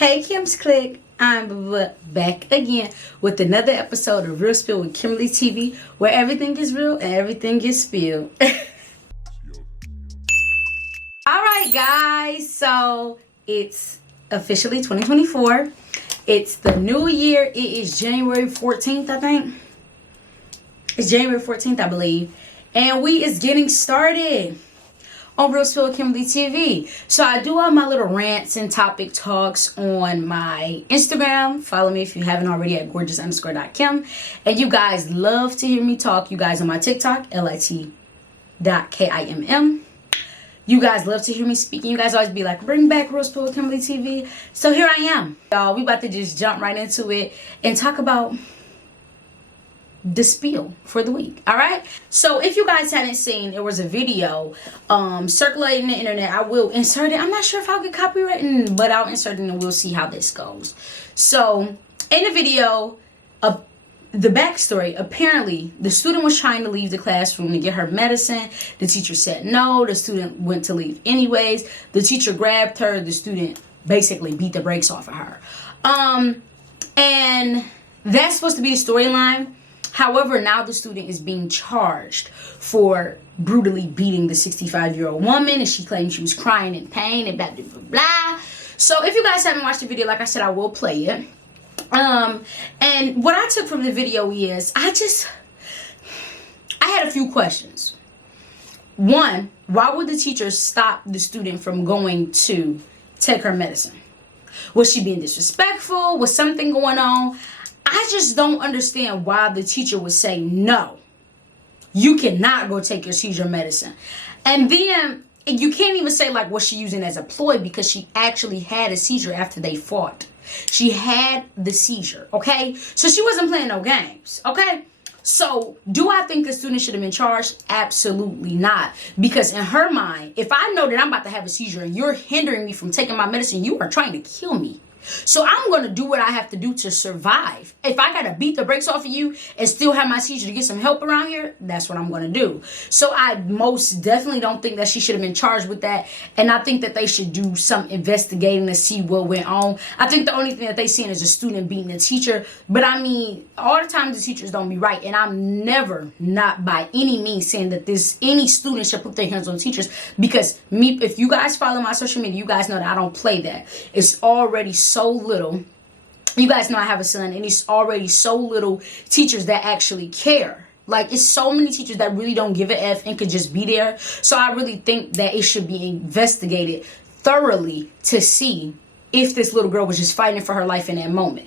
Hey KimsKlique, I'm back again with another episode of Real Spill with Kimberly TV, where everything is real and everything gets spilled. Alright guys, so it's officially 2024. It's the new year. It is January 14th, I think. It's January 14th, I believe. And we is getting started on Real Spill with Kimberly TV. So I do all my little rants and topic talks on my Instagram. Follow me if you haven't already at gorgeous_.kim. And you guys love to hear me talk. You guys on my TikTok, lit.kimm. You guys love to hear me speaking. You guys always be like, bring back Real Spill with Kimberly TV. So here I am. Y'all, we about to just jump right into it and talk about the spiel for the week. All right, so if you guys hadn't seen, there was a video circulating the internet. I will insert it. I'm not sure if I'll get copywritten, but I'll insert it and we'll see how this goes. So in the video, the backstory, apparently the student was trying to leave the classroom to get her medicine. The teacher said no. The student went to leave anyways. The teacher grabbed her. The student basically beat the brakes off of her, and that's supposed to be a storyline. However, now the student is being charged for brutally beating the 65-year-old woman, and she claims she was crying in pain and blah, blah, blah, blah. So if you guys haven't watched the video, like I said, I will play it. And what I took from the video is, I had a few questions. One, why would the teacher stop the student from going to take her medicine? Was she being disrespectful? Was something going on? I just don't understand why the teacher would say, no, you cannot go take your seizure medicine. And then you can't even say, like, was she using as a ploy, because she actually had a seizure after they fought. She had the seizure, okay? So she wasn't playing no games, okay? So do I think the student should have been charged? Absolutely not. Because in her mind, if I know that I'm about to have a seizure and you're hindering me from taking my medicine, you are trying to kill me. So I'm going to do what I have to do to survive. If I got to beat the brakes off of you and still have my seizure to get some help around here, that's what I'm going to do. So I most definitely don't think that she should have been charged with that. And I think that they should do some investigating to see what went on. I think the only thing that they seen is a student beating a teacher. But I mean, all the time the teachers don't be right. And I'm never, not by any means, saying that any student should put their hands on teachers. Because if you guys follow my social media, you guys know that I don't play that. It's already so little. You guys know I have a son, and it's already so little teachers that actually care. Like, it's so many teachers that really don't give a F and could just be there. So I really think that it should be investigated thoroughly to see if this little girl was just fighting for her life in that moment.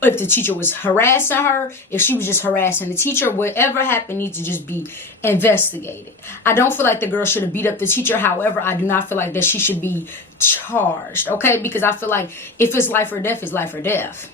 If the teacher was harassing her, if she was just harassing the teacher, whatever happened needs to just be investigated. I don't feel like the girl should have beat up the teacher. However, I do not feel like that she should be charged, okay? Because I feel like if it's life or death, it's life or death.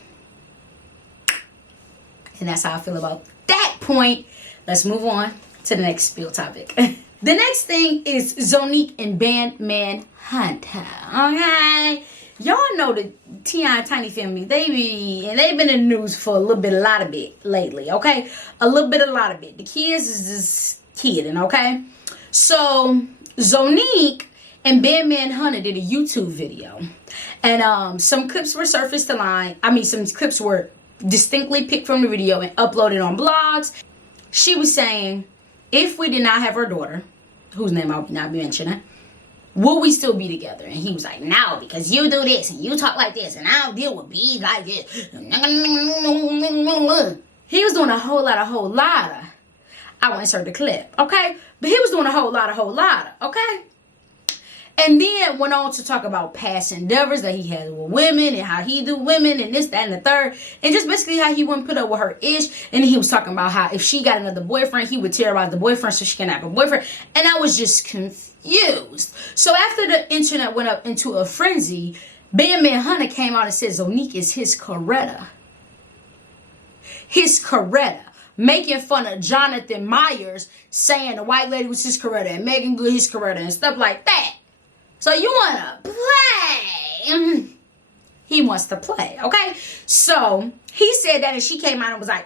And that's how I feel about that point. Let's move on to the next spill topic. The next thing is Zonique and Bandman Hunter, okay? Y'all know the T.I. Tiny family, they've been in the news for a little bit, a lot of bit lately, okay? A little bit, a lot of bit. The kids is just kidding, okay? So, Zonique and Bandman Hunter did a YouTube video. And some clips were surfaced online. Some clips were distinctly picked from the video and uploaded on blogs. She was saying, if we did not have her daughter, whose name I'll not be mentioning, will we still be together? And he was like, no, because you do this and you talk like this and I don't deal with bees like this. He was doing a whole lot of, I won't insert the clip, okay? But he was doing a whole lot of, okay? And then went on to talk about past endeavors that he had with women and how he do women and this, that, and the third. And just basically how he wouldn't put up with her ish. And then he was talking about how if she got another boyfriend, he would terrorize the boyfriend so she can have a boyfriend. And I was just confused. So after the internet went up into a frenzy, Bandman Hunter came out and said Zonique is his Coretta. His Coretta. Making fun of Jonathan Myers, saying the white lady was his Coretta and Megan Good his Coretta and stuff like that. So you want to play? He wants to play, okay? So he said that, and she came out and was like,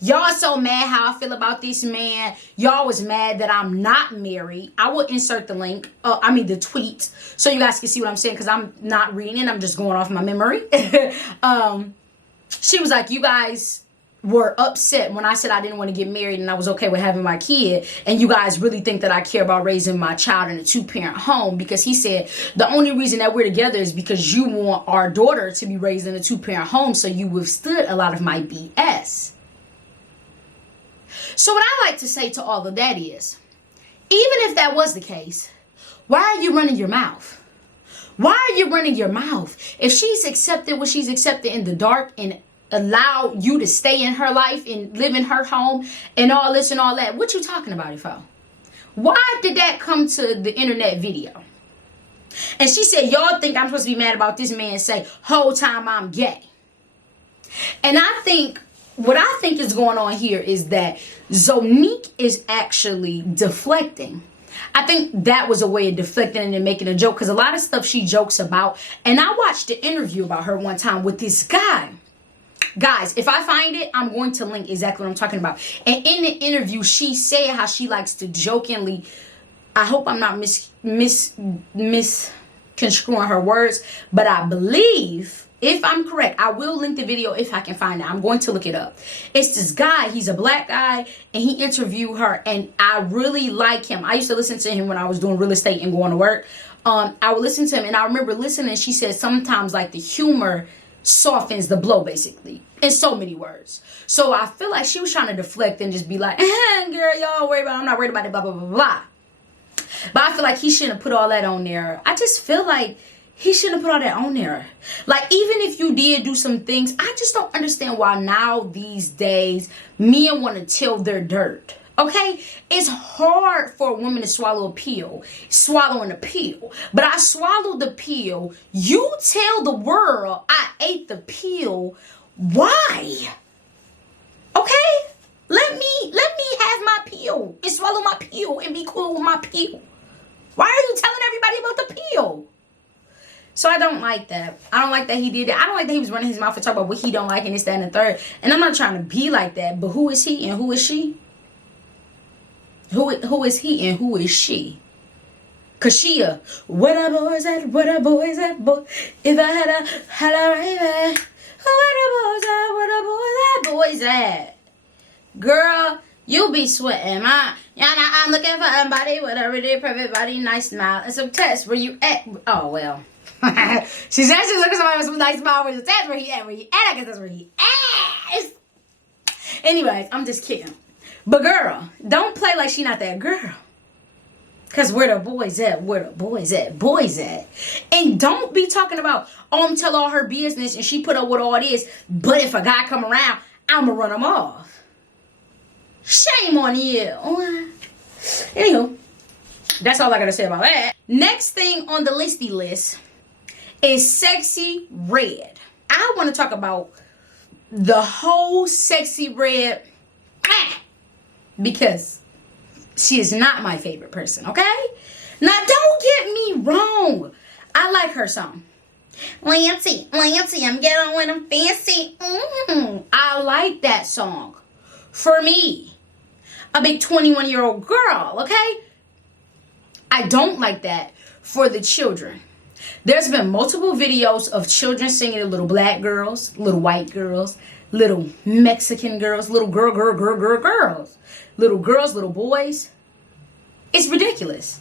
Y'all so mad how I feel about this man. Y'all was mad that I'm not married. I will insert the link, the tweet, so you guys can see what I'm saying, because I'm not reading it. I'm just going off my memory. She was like, you guys were upset when I said I didn't want to get married and I was okay with having my kid, and you guys really think that I care about raising my child in a 2-parent home, because he said the only reason that we're together is because you want our daughter to be raised in a 2-parent home, so you withstood a lot of my BS. So what I like to say to all of that is, even if that was the case, why are you running your mouth? Why are you running your mouth? If she's accepted what she's accepted in the dark and allow you to stay in her life and live in her home and all this and all that, what you talking about it for? Why did that come to the internet video? And she said, y'all think I'm supposed to be mad about this man say, whole time I'm gay. And what I think is going on here is that Zonnique is actually deflecting. I think that was a way of deflecting and making a joke, because a lot of stuff she jokes about, and I watched an interview about her one time with this guy. Guys, if I find it, I'm going to link exactly what I'm talking about. And in the interview, she said how she likes to jokingly, I hope I'm not misconstruing her words, but I believe, if I'm correct, I will link the video if I can find it. I'm going to look it up. It's this guy, he's a black guy, and he interviewed her, and I really like him. I used to listen to him when I was doing real estate and going to work. I would listen to him, and I remember listening, she said sometimes like the humor softens the blow, basically, in so many words. So I feel like she was trying to deflect and just be like, girl, y'all worry about it. I'm not worried about it, blah, blah, blah, blah. But I feel like he shouldn't have put all that on there. I just feel like he shouldn't have put all that on there. Like, even if you did do some things, I just don't understand why now these days men want to tell their dirt. Okay, it's hard for a woman to swallow a pill, swallowing a pill. But I swallowed the pill. You tell the world I ate the pill. Why? Okay, let me have my pill and swallow my pill and be cool with my pill. Why are you telling everybody about the pill? So I don't like that. I don't like that he did that. I don't like that he was running his mouth and talking about what he don't like and this, that, and the third. And I'm not trying to be like that. But who is he and who is she? Who is he and who is she? Cause she what a boys at, what a boys at, boy. If I had a raven, what a boys at. Girl, you be sweating, I'm looking for somebody with a really perfect body, nice smile, and some tests. Where you at? Oh well. She said she's looking for somebody with some nice smile. Where's the test? Where he at? Where he at? I guess that's where he at. Anyways, I'm just kidding. But girl, don't play like she not that girl. Because where the boys at? Where the boys at? Boys at? And don't be talking about, I'm tell all her business and she put up with all this. But if a guy come around, I'm going to run him off. Shame on you. Anywho, that's all I got to say about that. Next thing on the listy list is Sexxyredd. I want to talk about the whole Sexxyredd. Because she is not my favorite person, okay? Now, don't get me wrong. I like her song. Lancy, I'm getting when I'm fancy. I like that song. For me, a big 21-year-old girl, okay? I don't like that for the children. There's been multiple videos of children singing to little black girls, little white girls, little Mexican girls, little girls, little girls, little boys. It's ridiculous.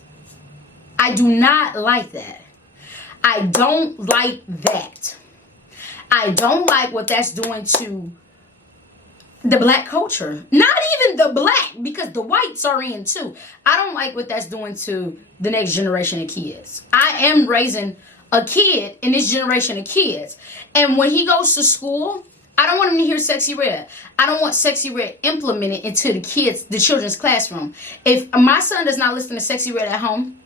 I do not like that. I don't like that. I don't like what that's doing to the black culture. Not even the black, because the whites are in too. I don't like what that's doing to the next generation of kids. I am raising a kid in this generation of kids. And when he goes to school, I don't want him to hear Sexxyredd. I don't want Sexxyredd implemented into the children's classroom. If my son does not listen to Sexxyredd at home,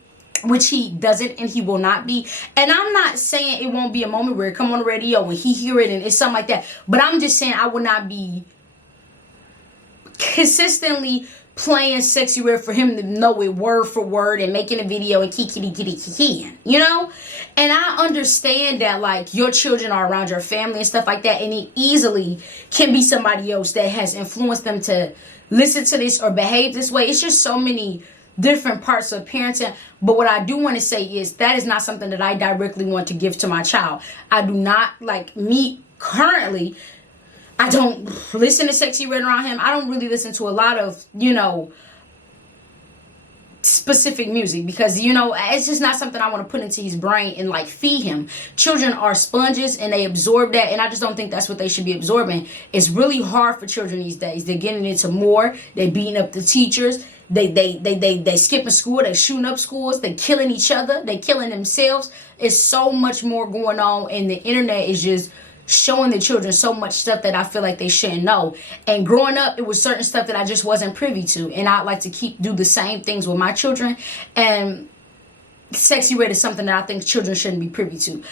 which he doesn't and he will not be, and I'm not saying it won't be a moment where it come on the radio and he hear it and it's something like that, but I'm just saying I will not be consistently playing Sexxyredd for him to know it word for word and making a video and kiki, you know? And I understand that, like, your children are around your family and stuff like that, and it easily can be somebody else that has influenced them to listen to this or behave this way. It's just so many different parts of parenting. But what I do want to say is that is not something that I directly want to give to my child. I do not, like, me currently, I don't listen to Sexxyredd around him. I don't really listen to a lot of, you know, specific music because, you know, it's just not something I want to put into his brain and, like, feed him. Children are sponges and they absorb that, and I just don't think that's what they should be absorbing. It's really hard for children these days. They're getting into more. They're beating up the teachers. They skipping school. They shooting up schools. They killing each other. They killing themselves. It's so much more going on, and the internet is just showing the children so much stuff that I feel like they shouldn't know. And growing up, it was certain stuff that I just wasn't privy to, and I'd like to do the same things with my children. And Sexxyredd is something that I think children shouldn't be privy to.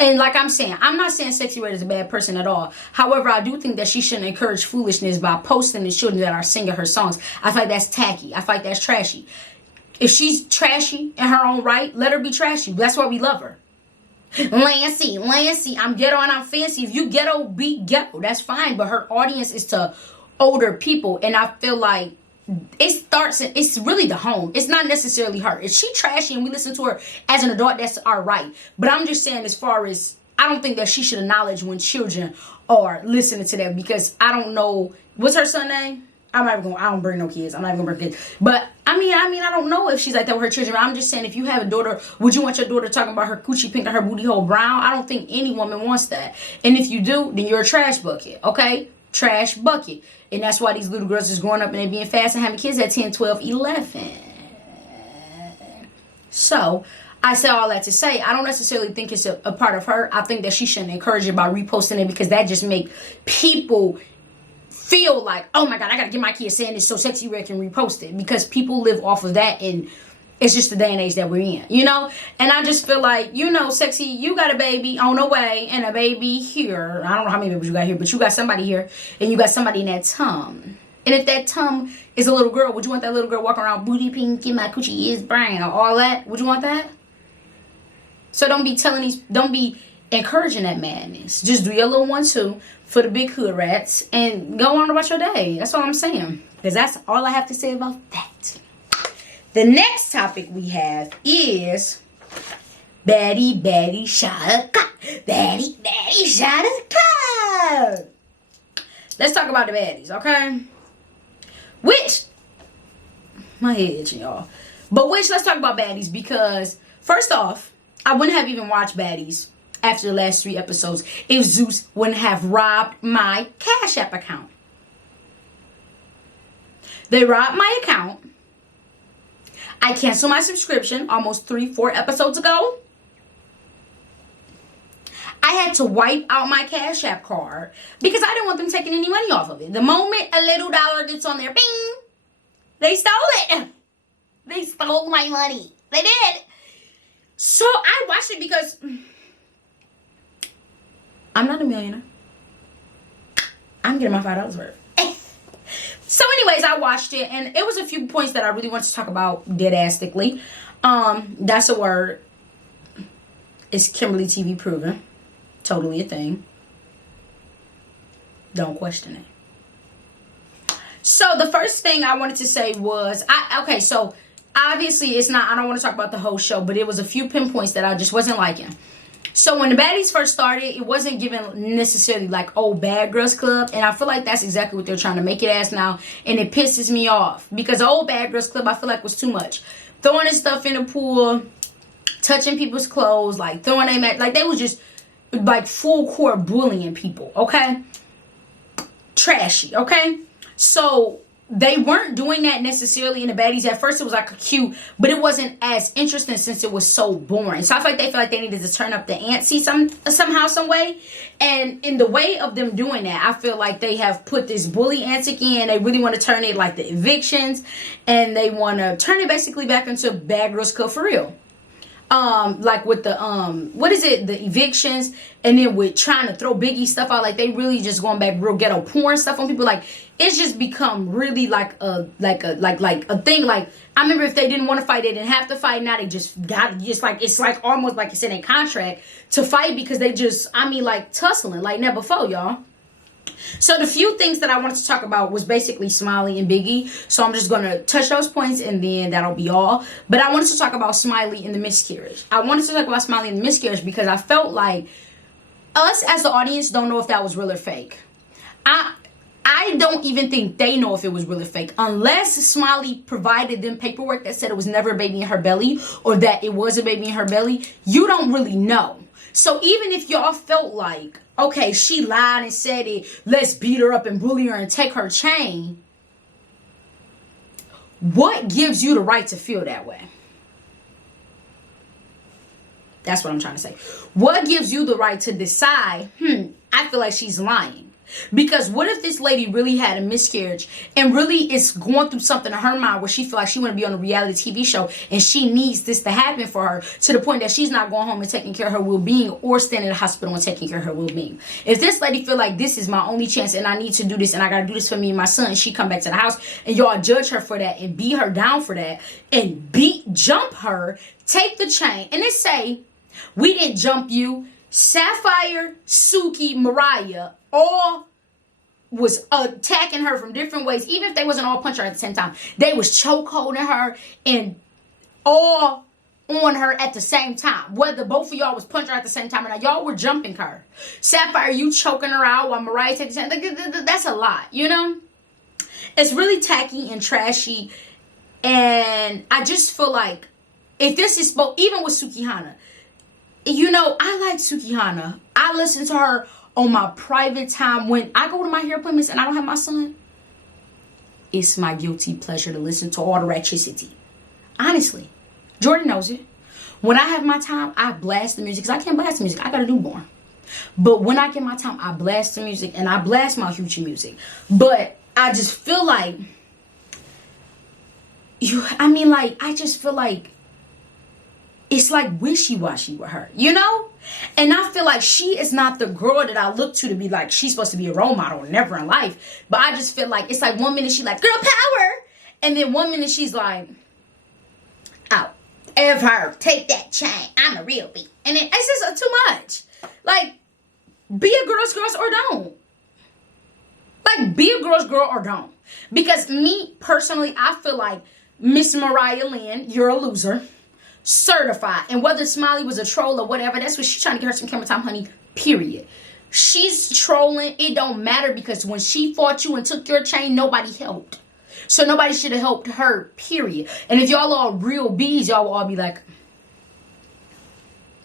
And like I'm saying, I'm not saying Sexxyredd is a bad person at all. However, I do think that she shouldn't encourage foolishness by posting the children that are singing her songs. I feel like that's tacky. I feel like that's trashy. If she's trashy in her own right, let her be trashy. That's why we love her. Lancy, I'm ghetto and I'm fancy. If you ghetto, be ghetto. That's fine. But her audience is to older people. And I feel like it's really the home. It's not necessarily her. If she trashy and we listen to her as an adult, that's our right. But I'm just saying, as far as, I don't think that she should acknowledge when children are listening to that, because I don't know, what's her son's name? I don't bring no kids. I'm not even gonna bring kids. But I mean, I don't know if she's like that with her children. I'm just saying, if you have a daughter, would you want your daughter talking about her coochie pink and her booty hole brown? I don't think any woman wants that. And if you do, then you're a trash bucket, okay? Trash bucket. And that's why these little girls is growing up and they being fast and having kids at 10, 12, 11. So I say all that to say, I don't necessarily think it's a part of her. I think that she shouldn't encourage it by reposting it, because that just make people feel like, oh my God, I gotta get my kids saying this so Sexxyredd can repost it, because people live off of that, and it's just the day and age that we're in, you know? And I just feel like, you know, Sexy, you got a baby on the way and a baby here. I don't know how many babies you got here, but you got somebody here and you got somebody in that tum. And if that tum is a little girl, would you want that little girl walking around booty pink and my coochie is brown or all that? Would you want that? So don't be encouraging that madness. Just do your little 1-2 for the big hood rats and go on about your day. That's all I'm saying. Because that's all I have to say about that. The next topic we have is baddie shot a cop. Baddie shot a cop. Let's talk about the baddies, okay? Which, my head itching, y'all. But let's talk about baddies, because first off, I wouldn't have even watched baddies after the last 3 episodes if Zeus wouldn't have robbed my Cash App account. They robbed my account. I canceled my subscription almost 3-4 episodes ago. I had to wipe out my Cash App card because I didn't want them taking any money off of it. The moment a little dollar gets on there, bing, they stole it. They stole my money. They did. So I watched it because I'm not a millionaire. I'm getting my $5 worth. So anyways, I watched it, and it was a few points that I really wanted to talk about dead-ass-tically. That's a word. It's KimberlyTV proven. Totally a thing. Don't question it. So the first thing I wanted to say was, so obviously it's not, I don't want to talk about the whole show, but it was a few pinpoints that I just wasn't liking. So when the baddies first started, it wasn't given necessarily like, oh, Bad Girls Club. And I feel like that's exactly what they're trying to make it as now. And it pisses me off. Because the old Bad Girls Club, I feel like, was too much. Throwing this stuff in the pool, touching people's clothes, like throwing them at, like they was just like full court bullying people, okay? Trashy, okay? So they weren't doing that necessarily in the baddies. At first it was like cute, but it wasn't as interesting since it was so boring. So I feel like they needed to turn up the ante somehow, some way. And in the way of them doing that, I feel like they have put this bully antic in. They really want to turn it like the evictions, and they want to turn it basically back into Bad Girls Club for real. like with the what is it, the evictions, and then with trying to throw Biggie stuff out, like they really just going back real ghetto porn stuff on people. Like it's just become really like a thing. Like I remember if they didn't want to fight, they didn't have to fight. Now they just got, just like, it's like almost like it's in a contract to fight, because they just, I mean, like tussling like never before, y'all. So the few things that I wanted to talk about was basically Smiley and Biggie. So I'm just going to touch those points and then that'll be all. But I wanted to talk about Smiley and the miscarriage. I wanted to talk about Smiley and the miscarriage because I felt like us as the audience don't know if that was real or fake. I don't even think they know if it was really fake, unless Smiley provided them paperwork that said it was never a baby in her belly, or that it was a baby in her belly. You don't really know. So even if y'all felt like, okay, she lied and said it, let's beat her up and bully her and take her chain, what gives you the right to feel that way? That's what I'm trying to say. What gives you the right to decide, I feel like she's lying? Because what if this lady really had a miscarriage and really is going through something in her mind where she feels like she want to be on a reality TV show and she needs this to happen for her, to the point that she's not going home and taking care of her well-being, or staying in the hospital and taking care of her well-being. If this lady feel like this is my only chance and I need to do this and I got to do this for me and my son, and she come back to the house and y'all judge her for that and beat her down for that and jump her, take the chain, and then say, we didn't jump you. Sapphire, Suki, Mariah all was attacking her from different ways. Even if they wasn't all punching her at the same time, they was chokeholding her and all on her at the same time. Whether both of y'all was punching her at the same time, and y'all were jumping her. Sapphire, you choking her out while Mariah taking the chain. That's a lot, you know? It's really tacky and trashy. And I just feel like if this is spoke, even with Sukihana, you know, I like Sukihana. I listen to her on my private time when I go to my hair appointments and I don't have my son. It's my guilty pleasure to listen to all the ratchicity. Honestly, Jordan knows it. When I have my time, I blast the music, because I can't blast the music. I got a newborn. But when I get my time, I blast the music, and I blast my Hoochie music. But I just feel like I just feel like it's like wishy-washy with her, you know? And I feel like she is not the girl that I look to be like, she's supposed to be a role model, never in life. But I just feel like, it's like one minute she's like, girl power. And then one minute she's like, oh, F her, take that chain. I'm a real beat. And then it's just too much. Like, be a girl's girl or don't. Like, be a girl's girl or don't. Because me, personally, I feel like Miss Mariah Lynn, you're a loser. Certified. And whether Smiley was a troll or whatever, that's what she's trying to get her some camera time, honey, period. She's trolling. It don't matter, because when she fought you and took your chain, nobody helped. So nobody should have helped her, period. And if y'all are real bees, y'all will all be like,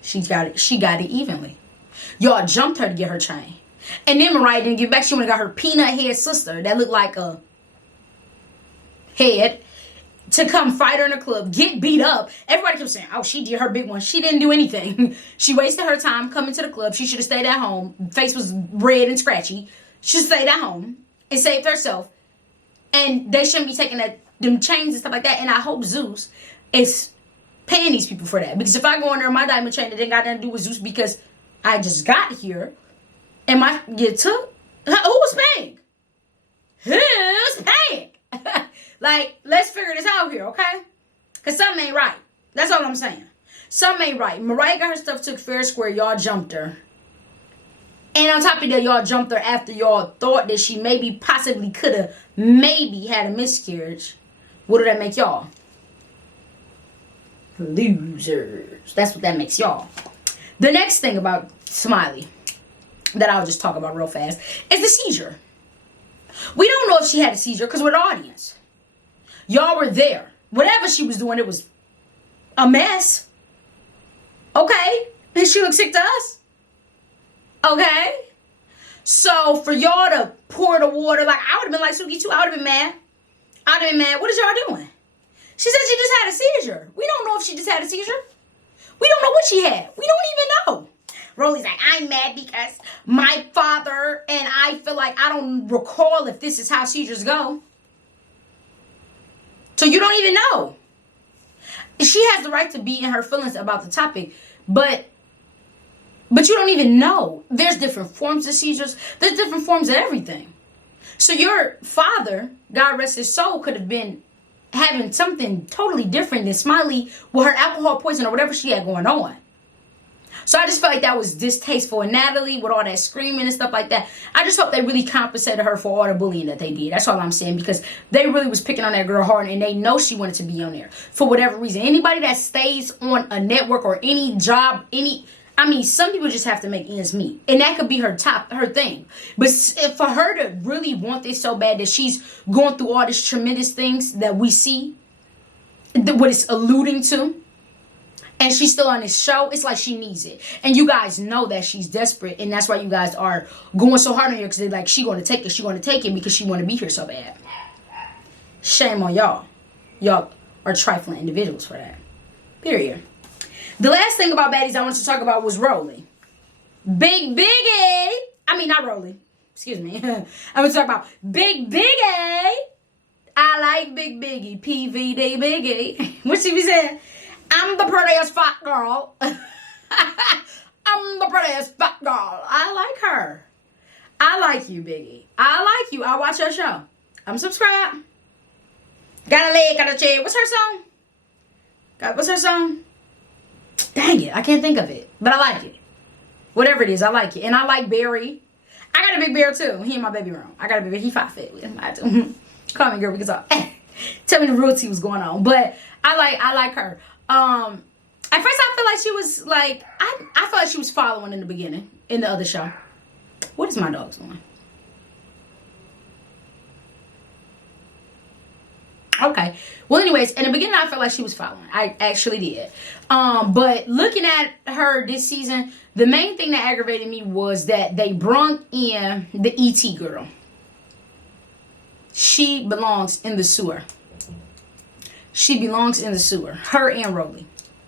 she got it evenly. Y'all jumped her to get her chain. And then Mariah didn't give back. She went and got her peanut head sister that looked like a head to come fight her in a club, get beat up. Everybody kept saying, oh, she did her big one. She didn't do anything. She wasted her time coming to the club. She should have stayed at home. Face was red and scratchy. She stayed at home and saved herself. And they shouldn't be taking them chains and stuff like that. And I hope Zeus is paying these people for that. Because if I go in there, my diamond chain, that didn't got nothing to do with Zeus, because I just got here and who was paying? Who's paying? Like, let's figure this out here, okay? Because something ain't right. That's all I'm saying. Something ain't right. Mariah got her stuff took fair square. Y'all jumped her. And on top of that, y'all jumped her after y'all thought that she possibly could have had a miscarriage. What do that make y'all? Losers. That's what that makes y'all. The next thing about Smiley that I'll just talk about real fast is the seizure. We don't know if she had a seizure because we're the audience. Y'all were there. Whatever she was doing, it was a mess. Okay? And she looked sick to us. Okay? So for y'all to pour the water, like, I would have been like Suki too. I would have been mad. I'd have been mad. What is y'all doing? She said she just had a seizure. We don't know if she just had a seizure. We don't know what she had. We don't even know. Rolly's like, I'm mad because my father and I feel like I don't recall if this is how seizures go. So you don't even know. she has the right to be in her feelings about the topic, but you don't even know. There's different forms of seizures. There's different forms of everything. So your father, God rest his soul, could have been having something totally different than Smiley with her alcohol poison or whatever she had going on. So I just felt like that was distasteful. And Natalie, with all that screaming and stuff like that, I just hope they really compensated her for all the bullying that they did. That's all I'm saying, because they really was picking on that girl hard, and they know she wanted to be on there for whatever reason. Anybody that stays on a network or any job, some people just have to make ends meet, and that could be her thing. But for her to really want this so bad that she's going through all these tremendous things that we see, what it's alluding to, and she's still on this show, it's like she needs it. And you guys know that she's desperate, and that's why you guys are going so hard on her, because they're like, she going to take it because she want to be here so bad. Shame on y'all. Y'all are trifling individuals for that. Period. The last thing about baddies I wanted to talk about was Rolly. Big Biggie. Not Rolly. Excuse me. I'm going to talk about Big Biggie. I like Big Biggie. PVD Biggie. What she be saying? I'm the prettiest fat girl. I'm the prettiest fat girl. I like her. I like you, Biggie. I like you. I watch your show. I'm subscribed. Got a leg, got a chair. What's her song? What's her song? Dang it, I can't think of it. But I like it. Whatever it is, I like it. And I like Barry. I got a big bear too. He in my baby room. I got a big bear. He 5'8". Call me girl, we can talk. Tell me the real tea was going on. But I like her. At first I feel like she was like, I felt like she was following in the beginning, in the other show. What is my dog's doing? Okay. Well, anyways, in the beginning, I felt like she was following. I actually did. But looking at her this season, the main thing that aggravated me was that they brung in the ET girl. She belongs in the sewer. She belongs in the sewer. Her and Rolly.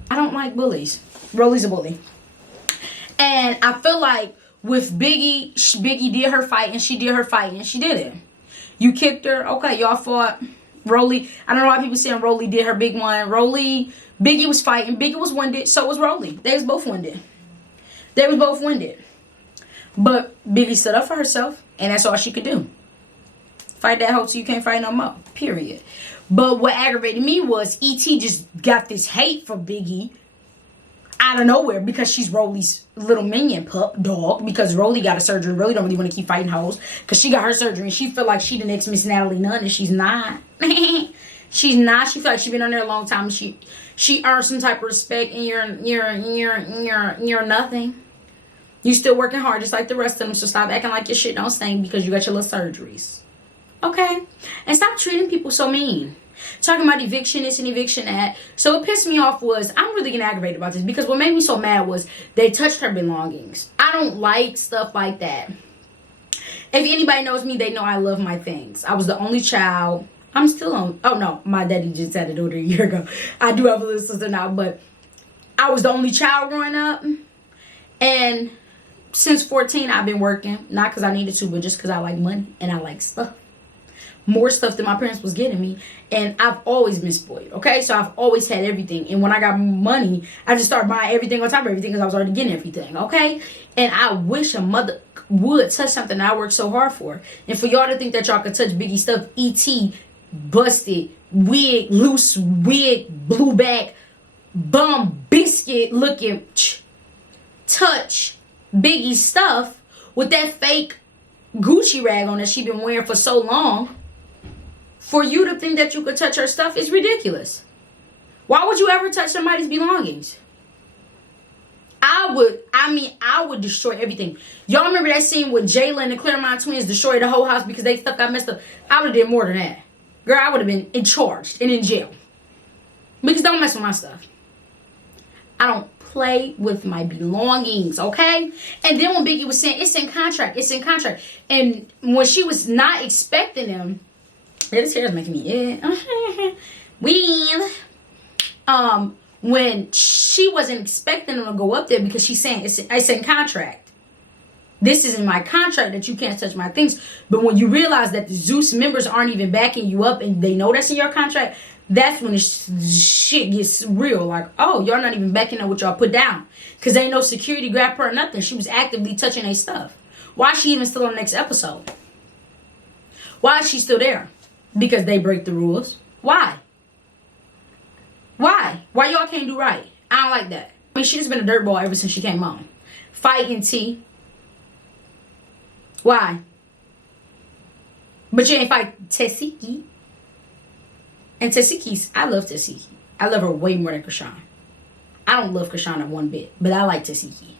I don't like bullies. Rolly's a bully. And I feel like with Biggie, Biggie did her fight, and she did her fight, and she did it. You kicked her. Okay, y'all fought. Rolly, I don't know why people saying Rolly did her big one. Biggie was fighting. Biggie was winded. So was Rolly. They was both winded. But Biggie stood up for herself, and that's all she could do. Fight that hoe till you can't fight no more. Period. But what aggravated me was E.T. just got this hate for Biggie out of nowhere because she's Rolly's little minion pup dog, because Rolly got a surgery. Rolly don't really want to keep fighting hoes because she got her surgery and she feel like she the next Miss Natalie Nunn, and she's not. She's not. She feel like she been on there a long time, and she earned some type of respect, and you're nothing. You still working hard just like the rest of them, so stop acting like your shit don't stink because you got your little surgeries. Okay? And stop treating people so mean. Talking about eviction this and eviction that. So what pissed me off was, I'm really getting aggravated about this, because what made me so mad was they touched her belongings. I don't like stuff like that. If anybody knows me, they know I love my things. I was the only child. I'm still on. Oh no, my daddy just had a daughter a year ago. I do have a little sister now, but I was the only child growing up. And since 14, I've been working. Not because I needed to, but just because I like money and I like stuff. More stuff than my parents was getting me, and I've always been spoiled. Okay, so I've always had everything, and when I got money, I just started buying everything on top of everything because I was already getting everything. Okay, and I wish a mother would touch something that I worked so hard for. And for y'all to think that y'all could touch Biggie stuff, E.T. busted wig, loose wig, blue back, bum biscuit looking touch Biggie stuff with that fake Gucci rag on that she been wearing for so long. For you to think that you could touch her stuff is ridiculous. Why would you ever touch somebody's belongings? I would destroy everything. Y'all remember that scene with Jayla and the Claremont twins destroyed the whole house because they stuff got messed up? I would have did more than that. Girl, I would have been in charged and in jail. Because don't mess with my stuff. I don't play with my belongings, okay? And then when Biggie was saying, it's in contract. And when she was not expecting them, this hair is making me, when she wasn't expecting them to go up there because she's saying, it's in contract. This is in my contract that you can't touch my things. But when you realize that the Zeus members aren't even backing you up and they know that's in your contract, that's when the shit gets real. Like, oh, y'all not even backing up what y'all put down. Because ain't no security grab her or nothing. She was actively touching their stuff. Why is she even still on the next episode? Why is she still there? Because they break the rules. Why? Why? Why y'all can't do right? I don't like that. I mean, she just been a dirtball ever since she came on. Fighting T. Why? But you ain't fight Tessiki. And Tessiki's, I love Tessiki. I love her way more than Chrisean. I don't love Chrisean one bit, but I like Tessiki.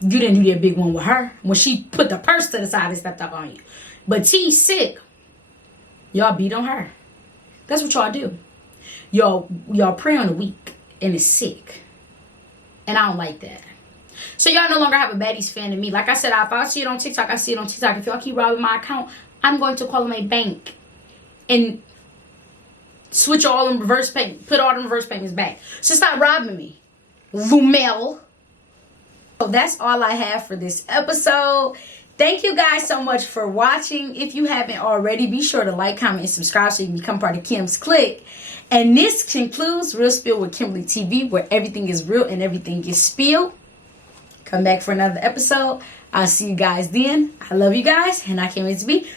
You didn't do that big one with her. When she put the purse to the side and stepped up on you. But T sick. Y'all beat on her. That's what y'all do. Y'all prey on the weak and it's sick. And I don't like that. So y'all no longer have a baddies fan in me. Like I said, if I see it on TikTok, I see it on TikTok. If y'all keep robbing my account, I'm going to call my bank and switch all them reverse payments, put all them reverse payments back. So stop robbing me. Vumel. So that's all I have for this episode. Thank you guys so much for watching. If you haven't already, be sure to like, comment, and subscribe so you can become part of KimsKlique. And this concludes Real Spill with Kimberly TV, where everything is real and everything is spilled. Come back for another episode. I'll see you guys then. I love you guys, and I can't wait to be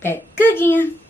back again.